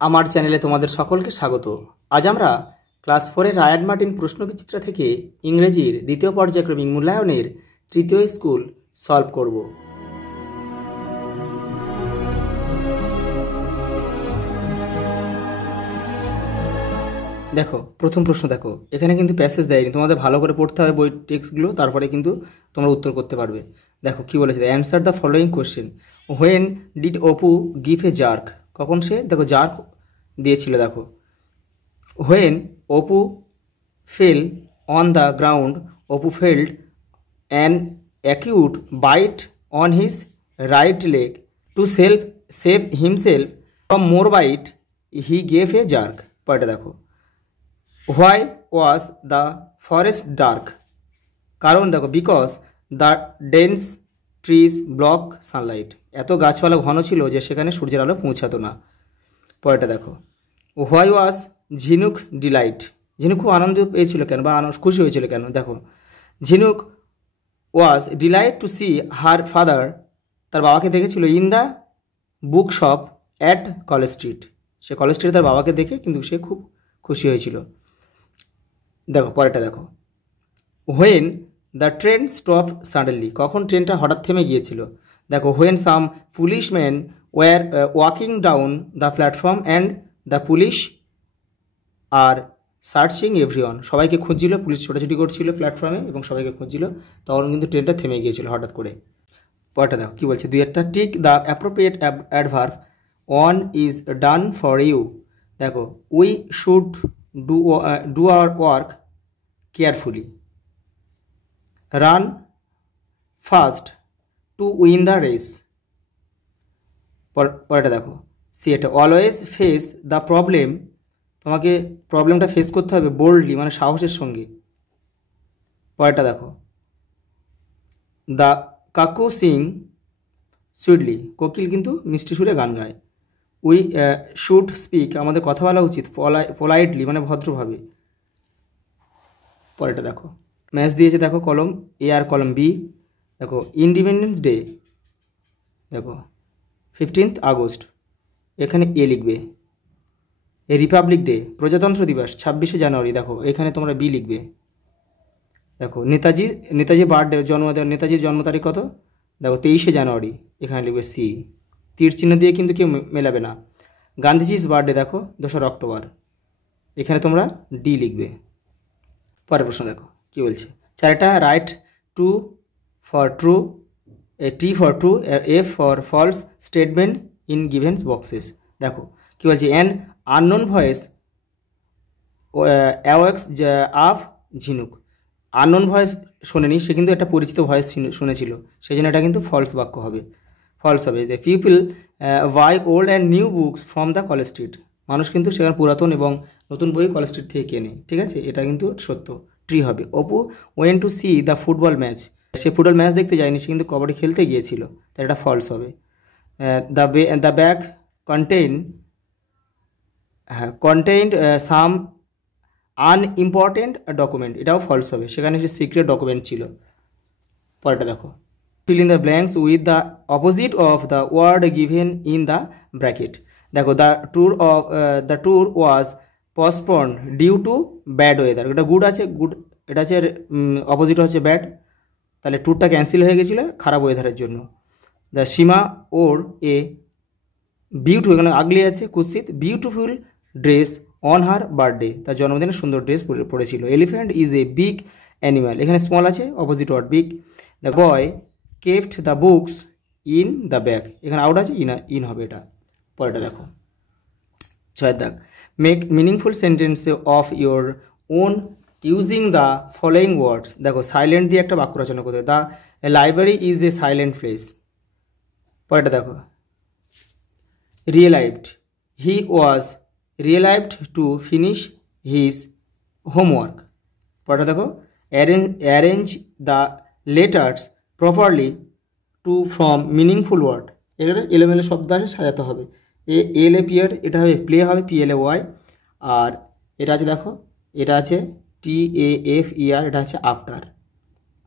আমার চ্যানেলে তোমাদের সকলকে স্বাগত। আজ আমরা ক্লাস 4-এর রায়ান মার্টিন প্রশ্নবিচিত্রা থেকে ইংরেজির দ্বিতীয় পর্যায়ক্রমিক মূল্যায়নের তৃতীয় স্কুল সলভ করব। দেখো, প্রথম প্রশ্ন দেখো, এখানে কিন্তু প্যাসেজ দেয়নি, তোমাদের ভালো করে পড়তে হবে বই টেক্সটগুলো, তারপরে কিন্তু তোমরা উত্তর করতে পারবে। দেখো কি বলেছে, answer the following question. When did Apu give a jerk? কখন সে দেখো জার্ক দিয়েছিল। দেখো, when Apu fell on the ground, Apu felled an acute bite on his right leg, to save himself from more bite he gave a jerk. পরেটা দেখো, why was the forest dark? কারণ দেখো, because the dense trees block sunlight, এত গাছপালা ঘন ছিল যে সেখানে সূর্যের আলো পৌঁছাতো না। পরেটা দেখো, হোয়াই ওয়াজ ঝিনুক ডিলাইট? ঝিনুক খুব আনন্দ পেয়েছিল কেন বা খুশি হয়েছিল কেন? দেখো, ঝিনুক was delight to see her father, তার বাবাকে দেখেছিল in the book shop at college street, সে কলেজ স্ট্রিটে তার বাবাকে দেখে কিন্তু সে খুব খুশি হয়েছিল। দেখো পরেরটা দেখো, when the train stop suddenly? কখন ট্রেনটা হঠাৎ থেমে গিয়েছিল? দেখো, when some police man were walking down the platform and the police R searching everyone, সবাইকে খুঁজছিল, পুলিশ ছোটাছুটি করছিল প্ল্যাটফর্মে এবং সবাইকে খুঁজছিল, তখন কিন্তু ট্রেনটা থেমে গিয়েছিল হঠাৎ করে। পরেরটা দেখো কি বলছে, দুই একটা, tick the appropriate adverb on is done for you. দেখো, we should do our work carefully, run fast to win the race. পরেরটা দেখো, সি এটা, অলওয়েজ ফেস দ্য প্রবলেম, তোমাকে প্রবলেমটা ফেস করতে হবে বোল্ডলি মানে সাহসের সঙ্গে। পরেরটা দেখো, দ্য কাকু সিং সুইটলি, কোকিল কিন্তু মিষ্টি সুরে গান গায়। উই শুড স্পিক, আমাদের কথা বলা উচিত পোলাইটলি মানে ভদ্রভাবে। পরেরটা দেখো, ম্যাচ দিয়েছে দেখো, কলম এ আর কলম বি। দেখো, ইন্ডিপেন্ডেন্স ডে, দেখো 15 আগস্ট, এখানে এ লিখবে। রিপাবলিক ডে, প্রজাতন্ত্র দিবস 26শে জানুয়ারি, দেখো এখানে তোমরা বি লিখবে। দেখো, নেতাজি বার্থডে, নেতাজির জন্ম তারিখ কত? দেখো 23শে জানুয়ারি, এখানে লিখবে সি। তীর চিহ্ন দিয়ে কিন্তু কেউ মেলাবে না। গান্ধীজির বার্থডে দেখো 2রা অক্টোবর, এখানে তোমরা ডি লিখবে। পরের প্রশ্ন দেখো কি বলছে, চারটা write T for true, T for true, F for false statement in given boxes. দেখো কি বলছে, অ্যান আননোন ভয়েস অ্যাওয়াক্স আফ ঝিনুক। আননোন ভয়েস শোনেনি, সে কিন্তু একটা পরিচিত ভয়েস শুনেছিল, সেই জন্য এটা কিন্তু ফলস বাক্য হবে, ফলস হবে। The people buy old and new books from the College Street, মানুষ কিন্তু সেখানে পুরাতন এবং নতুন বই কলেজ স্ট্রিট থেকে কেনে, ঠিক আছে, এটা কিন্তু সত্য, ট্রি হবে। Apu went to C the football match, say football match দেখতে যায়নি, সে কিন্তু কবাডি খেলতে গিয়েছিল, তাই এটা ফলস হবে। The bag contained some unimportant document, এটাও ফলস হবে, সেখানে সে সিক্রেট ডকুমেন্ট ছিল। পরেরটা দেখো, fill in the blanks with the opposite of the word given in the bracket. দেখো, the tour was postponed due to bad weather, এটা good আছে, good এটা আছে, অপোজিট হচ্ছে ব্যাড, তাহলে ট্যুরটা ক্যান্সেল হয়ে গেছিলো খারাপ ওয়েদারের জন্য। The Seema or a beautiful, এখানে আগলি আছে কুৎসিত, beautiful dress on her birthday, তার জন্মদিনে সুন্দর ড্রেস পরেছিল। Elephant is a big animal, এখানে স্মল আছে, opposite word big. The boy kept the books in the bag, এখানে আউট আছে, ইন হবে এটা। পরেরটা দেখো, 6 দাগ, make meaningful sentence of your own using the following words. দেখো, সাইলেন্ট দিয়ে একটা বাক্য রচনা করতে, the library is a silent place. পরেরটা দেখো, relieved, he was relieved to finish his homework. পরেরটা দেখো, arrange the letters properly to from meaningful word, এখানে এলোমেলো শব্দ আছে, সাজাতে হবে। এল এ পিয়ার, এটা হবে প্লে হবে, PLAY। আর এটা আছে দেখো, এটা আছে TAFER, এটা আছে আফটার,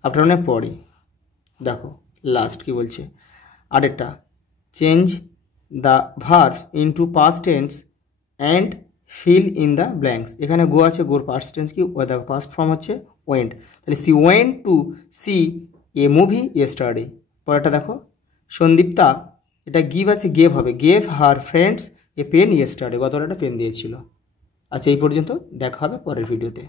আফটার মানে পরে। দেখো লাস্ট কি বলছে, আরেকটা, change the verbs into past tense and fill in the blanks. এখানে গো আছে, গোর পাস্ট টেন্স কি, ও দেখো পাস্ট ফর্ম হচ্ছে ওয়েন্ট, তাহলে she went to see a movie yesterday. পরেরটা দেখো সন্দীপ্তা, এটা গিভ আছে, গেভ হবে, gave her friends a pen yesterday, গতকাল একটা পেন দিয়েছিল। আচ্ছা এই পর্যন্ত, দেখা হবে পরের ভিডিওতে।